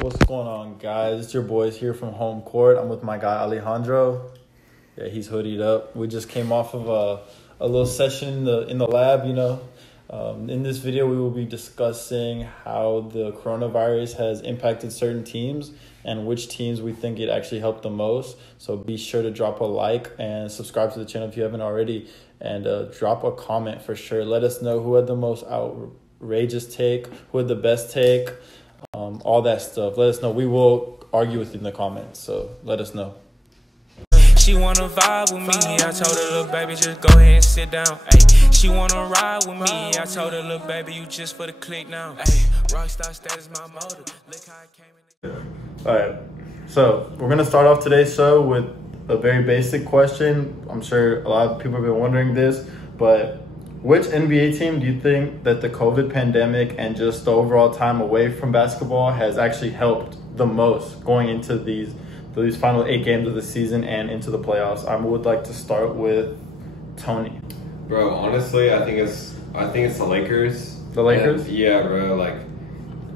What's going on, guys? It's your boys here from Homecourt. I'm with my guy Alejandro. Yeah, he's hoodied up. We just came off of a little session in the lab, In this video, we will be discussing how the coronavirus has impacted certain teams and which teams we think it actually helped the most. So be sure to drop a like and subscribe to the channel if you haven't already. And drop a comment for sure. Let us know who had the most outrageous take, who had the best take, all that stuff. Let us know. We will argue with you in the comments, so let us know. She wanna vibe with me, I told her, look baby, just go ahead and sit down. Ay, she wanna ride with me, I told her, look baby, you just for the click now. Ay, rockstar status my motive. Look how I came in. Alright, so we're gonna start off today's show with a very basic question. I'm sure a lot of people have been wondering this, but which NBA team do you think that the COVID pandemic and just the overall time away from basketball has actually helped the most going into these final 8 games of the season and into the playoffs? I would like to start with Tony. Bro, honestly, I think it's the Lakers. The Lakers? And, yeah, bro. Like,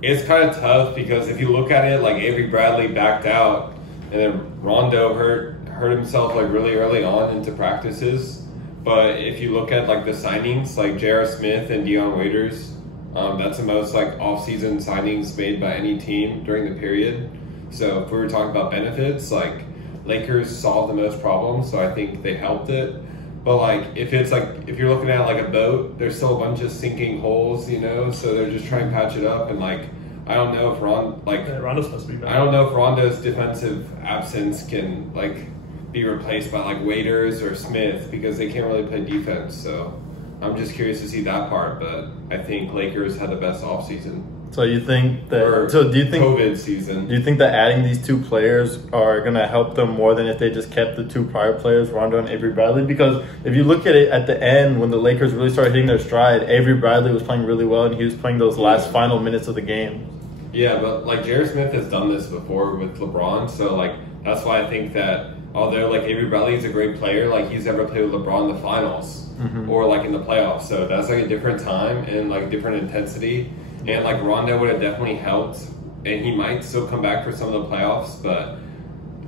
it's kind of tough because if you look at it, like Avery Bradley backed out, and then Rondo hurt himself like really early on into practices. But if you look at like the signings, like J.R. Smith and Dion Waiters, that's the most like off-season signings made by any team during the period. So if we were talking about benefits, like Lakers solved the most problems, so I think they helped it. But like if you're looking at like a boat, there's still a bunch of sinking holes, so they're just trying to patch it up. And like I don't know if Rondo's supposed to be back. I don't know if Rondo's defensive absence can like be replaced by like Waiters or Smith because they can't really play defense. So I'm just curious to see that part, but I think Lakers had the best offseason. So you think that? COVID season? Do you think that adding these 2 players are gonna help them more than if they just kept the 2 prior players, Rondo and Avery Bradley? Because if you look at it at the end, when the Lakers really started hitting their stride, Avery Bradley was playing really well, and he was playing those last final minutes of the game. Yeah, but like J.R. Smith has done this before with LeBron, so like that's why I think that although like Avery Bradley is a great player, like he's never played with LeBron in the finals or like in the playoffs, so that's like a different time and like different intensity. And like Rondo would have definitely helped, and he might still come back for some of the playoffs, but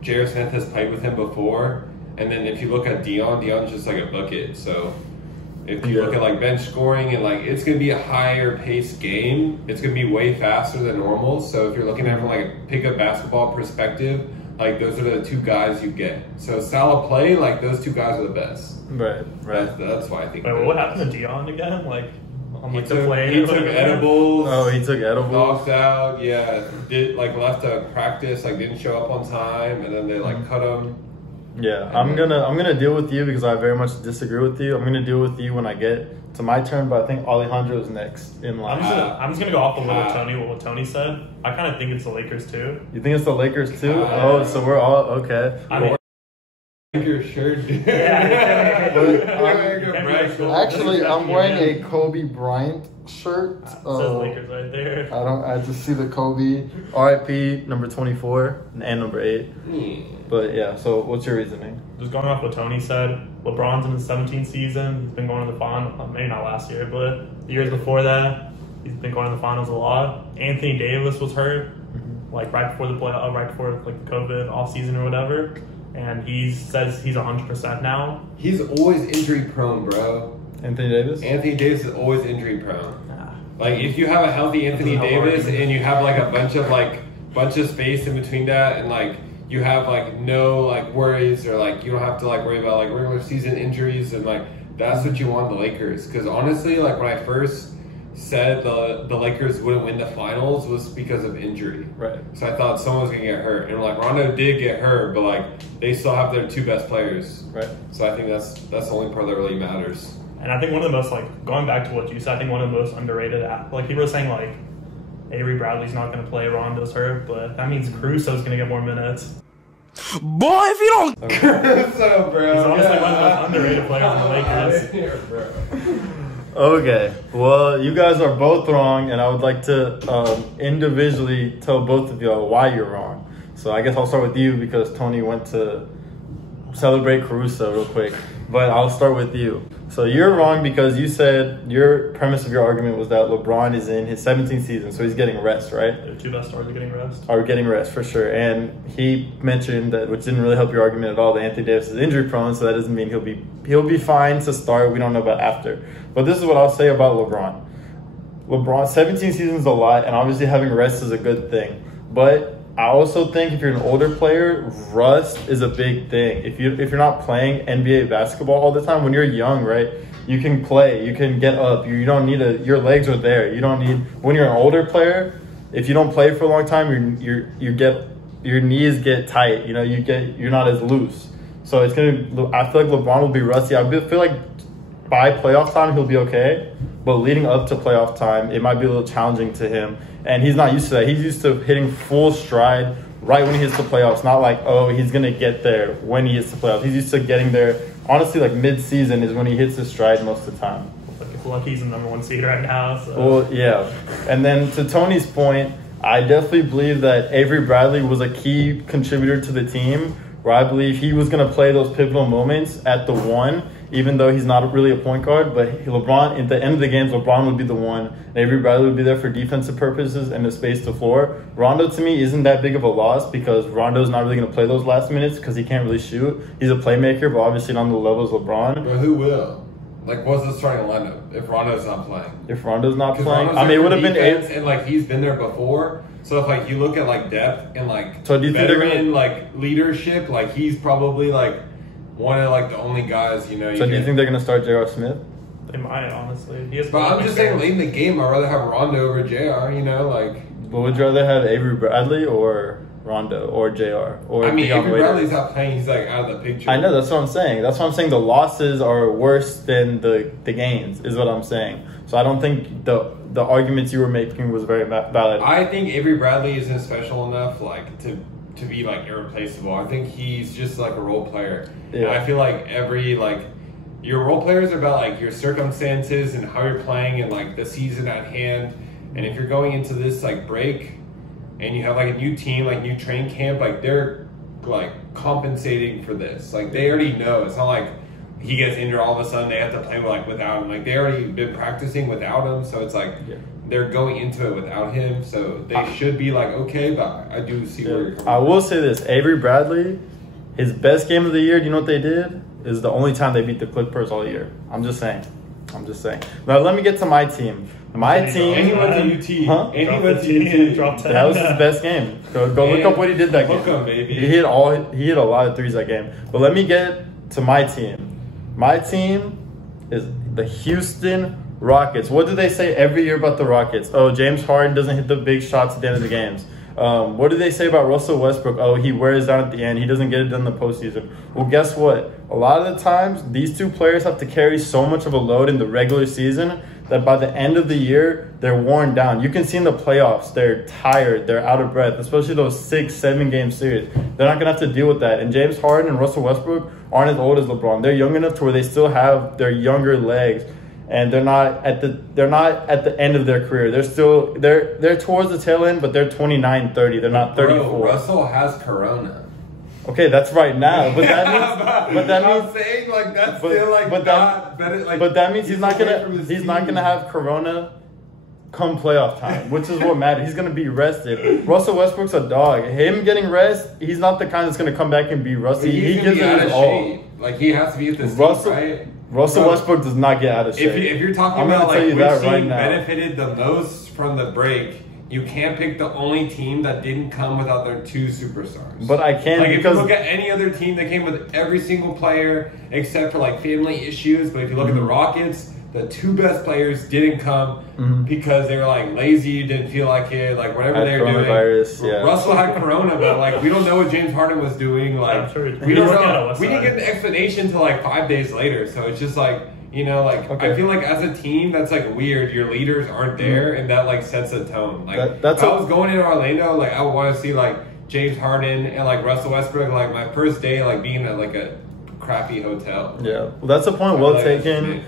J.R. Smith has played with him before. And then if you look at Dion's just like a bucket. So if you look at like bench scoring and like it's gonna be a higher paced game, it's gonna be way faster than normal. So if you're looking at it from like a pickup basketball perspective, like those are the 2 guys you get. So style of play, like those 2 guys are the best. Right. That's why I think. Wait, what happened to Dion again? Like. He took edibles. Oh, he took edibles. Knocked out. Yeah, left to practice. Like didn't show up on time, and then they like cut him. Yeah, I'm gonna deal with you because I very much disagree with you. I'm gonna deal with you when I get to my turn, but I think Alejandro is next in line. I'm just gonna go off of what Tony said. I kind of think it's the Lakers too. You think it's the Lakers too? So we're all okay. I mean, your shirt. Actually, I'm wearing a Kobe Bryant shirt. It says Lakers right there. I just see the Kobe. RIP number 24 and number 8. But yeah, so what's your reasoning? Just going off what Tony said, LeBron's in his 17th season. He's been going to the finals. Maybe not last year, but the years before that, he's been going to the finals a lot. Anthony Davis was hurt, like right before the the COVID off season or whatever. And he says he's 100% now. He's always injury prone, bro. Anthony Davis? Anthony Davis is always injury prone. Like if you have a healthy Anthony Davis and you have like a bunch of space in between that, and like you have like no like worries, or like you don't have to like worry about like regular season injuries, and like that's what you want the Lakers. Because honestly, like when I first said the Lakers wouldn't win the finals was because of injury. Right. So I thought someone was gonna get hurt, and like Rondo did get hurt, but like they still have their 2 best players. Right. So I think that's the only part that really matters. And I think one of the most going back to what you said, I think one of the most underrated people are saying like Avery Bradley's not gonna play, Rondo's hurt, but that means Caruso's gonna get more minutes. Boy, if you don't Caruso, bro. He's honestly one of the most underrated players on the Lakers. Okay, well, you guys are both wrong, and I would like to individually tell both of y'all why you're wrong. So I guess I'll start with you because Tony went to celebrate Caruso real quick. But I'll start with you. So you're wrong because you said your premise of your argument was that LeBron is in his 17th season, so he's getting rest, right? The two best stars are getting rest. Are getting rest for sure. And he mentioned that, which didn't really help your argument at all, that Anthony Davis is injury prone, so that doesn't mean he'll be fine to start. We don't know about after. But this is what I'll say about LeBron. 17 seasons is a lot, and obviously having rest is a good thing. But I also think if you're an older player, rust is a big thing. If you're not playing NBA basketball all the time, when you're young, right, you can play, you can get up. You don't need your legs are there. You don't need, when you're an older player, if you don't play for a long time, your knees get tight. You're not as loose. So I feel like LeBron will be rusty. I feel like by playoff time he'll be okay, but leading up to playoff time, it might be a little challenging to him. And he's not used to that. He's used to hitting full stride right when he hits the playoffs. Not like, oh, he's going to get there when he hits the playoffs. He's used to getting there. Honestly, like mid-season is when he hits his stride most of the time. It's lucky he's the number 1 seed right now. So. Well, yeah. And then to Tony's point, I definitely believe that Avery Bradley was a key contributor to the team, where I believe he was going to play those pivotal moments at the 1, even though he's not really a point guard. But LeBron, at the end of the games, LeBron would be the 1. And Avery Bradley would be there for defensive purposes and to space the floor. Rondo, to me, isn't that big of a loss because Rondo's not really going to play those last minutes because he can't really shoot. He's a playmaker, but obviously not on the level as LeBron. But who will? Like, what's the starting lineup if Rondo's not playing? If Rondo's not playing, Rondo's it would have been 8. And like he's been there before. So if like you look at like depth and like so do you veteran like leadership, like he's probably like one of like the only guys, you know. So do you think they're gonna start J.R. Smith? They might, honestly. But I'm just saying, late in the game, I'd rather have Rondo over JR. You know, like. But would you rather have Avery Bradley or Rondo or JR? Or Avery Bradley's not playing. He's like out of the picture. I know, that's what I'm saying. That's what I'm saying. The losses are worse than the gains, is what I'm saying. So I don't think the arguments you were making was very valid. I think Avery Bradley isn't special enough, like to be like irreplaceable. I think he's just like a role player. Yeah. And I feel like your role players are about like your circumstances and how you're playing and like the season at hand. And if you're going into this like break and you have like a new team, like new training camp, like they're like compensating for this. Like they already know. It's not like he gets injured all of a sudden they have to play without him. Like they already been practicing without him. So it's like they're going into it without him. So they should be like, okay, but I do see where you're coming from. I will say this, Avery Bradley, his best game of the year, do you know what they did? Is the only time they beat the Clippers all year. I'm just saying. Now let me get to my team. My team. And he went to UT. Huh? And he went to UT. Dropped 10. That was his best game. Go look up what he did that game. Look up, baby. He hit a lot of threes that game. But let me get to my team. My team is the Houston Rockets. What do they say every year about the Rockets? Oh, James Harden doesn't hit the big shots at the end of the games. What do they say about Russell Westbrook? Oh, he wears down at the end. He doesn't get it done in the postseason. Well, guess what? A lot of the times, these two players have to carry so much of a load in the regular season that by the end of the year, they're worn down. You can see in the playoffs, they're tired, they're out of breath, especially those 6-7 game series. They're not going to have to deal with that. And James Harden and Russell Westbrook aren't as old as LeBron. They're young enough to where they still have their younger legs. And they're not at the end of their career. They're towards the tail end, but they're 29, 30. They're not 34. Bro, Russell has Corona. Okay, that's right now, but that means but that means he's not gonna have Corona come playoff time, which is what matters. He's gonna be rested. Russell Westbrook's a dog. Him getting rest, he's not the kind that's gonna come back and be rusty. He gives it his all. Like he has to be at this team, right? Russell Westbrook does not get out of shape. If you're talking about like which team benefited the most from the break, you can't pick the only team that didn't come without their 2 superstars. But I can like because if you look at any other team that came with every single player except for like family issues. But if you look at the Rockets, the 2 best players didn't come because they were like lazy, didn't feel like it, like whatever they were doing. Yeah. Russell had Corona, but like we don't know what James Harden was doing. Like we don't know. We didn't get an explanation until like 5 days later. So it's just like, you know, like I feel like as a team that's like weird. Your leaders aren't there, and that like sets a tone. Like if I was going in Orlando, like I would want to see like James Harden and like Russell Westbrook. Like my first day, like being at like a crappy hotel. Yeah, well, that's a point well taken.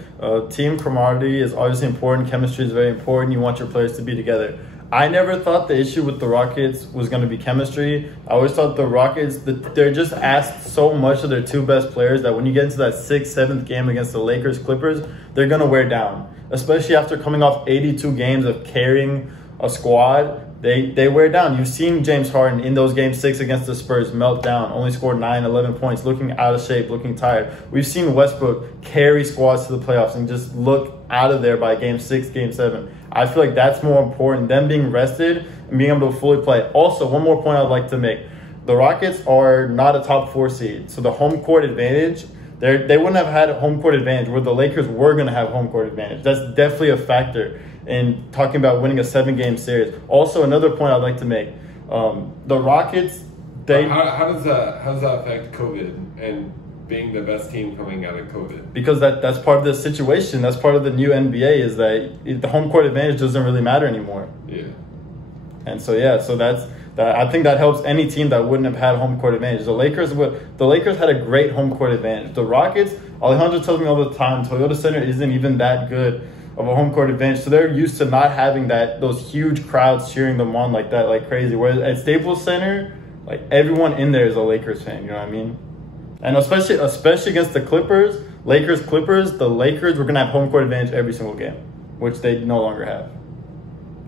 Team camaraderie is obviously important. Chemistry is very important. You want your players to be together. I never thought the issue with the Rockets was going to be chemistry. I always thought the Rockets, they're just asked so much of their two best players that when you get into that 6th, 7th game against the Lakers, Clippers, they're going to wear down. Especially after coming off 82 games of carrying a squad, they wear down. You've seen James Harden in those games 6 against the Spurs melt down, only scored 9, 11 points, looking out of shape, looking tired. We've seen Westbrook carry squads to the playoffs and just look out of there by game 6, game 7. I feel like that's more important, them being rested and being able to fully play. Also, one more point I'd like to make. The Rockets are not a top 4 seed, so the home court advantage, they wouldn't have had a home court advantage where the Lakers were going to have home court advantage. That's definitely a factor in talking about winning a 7-game series. Also, another point I'd like to make, the Rockets, How does that affect COVID and being the best team coming out of COVID? Because that's part of the situation. That's part of the new NBA is that the home court advantage doesn't really matter anymore. Yeah. And so that's I think that helps any team that wouldn't have had home court advantage. The Lakers had a great home court advantage. The Rockets, Alejandro tells me all the time, Toyota Center isn't even that good of a home court advantage. So they're used to not having those huge crowds cheering them on like that, like crazy. Whereas at Staples Center, like everyone in there is a Lakers fan, you know what I mean? And especially against the Clippers, Lakers-Clippers, the Lakers were going to have home court advantage every single game, which they no longer have.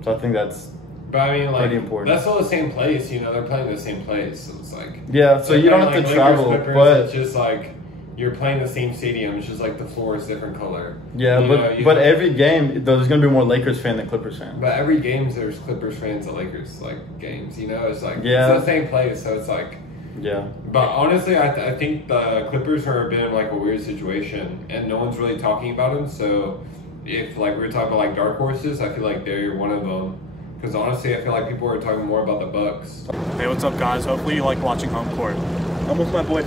So I think that's pretty important. That's all the same place, you know, they're playing the same place. So it's like... Yeah, so you don't have to travel, but... It's just like, you're playing the same stadium, it's just like the floor is different color. Yeah, but every game, there's going to be more Lakers fan than Clippers fan. But every game, there's Clippers fans and Lakers, like, games, you know? It's like, yeah. It's the same place, so it's like... Yeah. But honestly, I think the Clippers are been in like a weird situation, and no one's really talking about them. So if like we're talking about like dark horses, I feel like they're one of them. Because honestly, I feel like people are talking more about the Bucks. Hey, what's up, guys? Hopefully you like watching Homecourt. I'm with my boy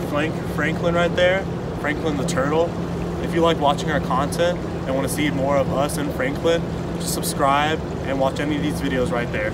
Franklin right there. Franklin the Turtle. If you like watching our content and want to see more of us and Franklin, just subscribe and watch any of these videos right there.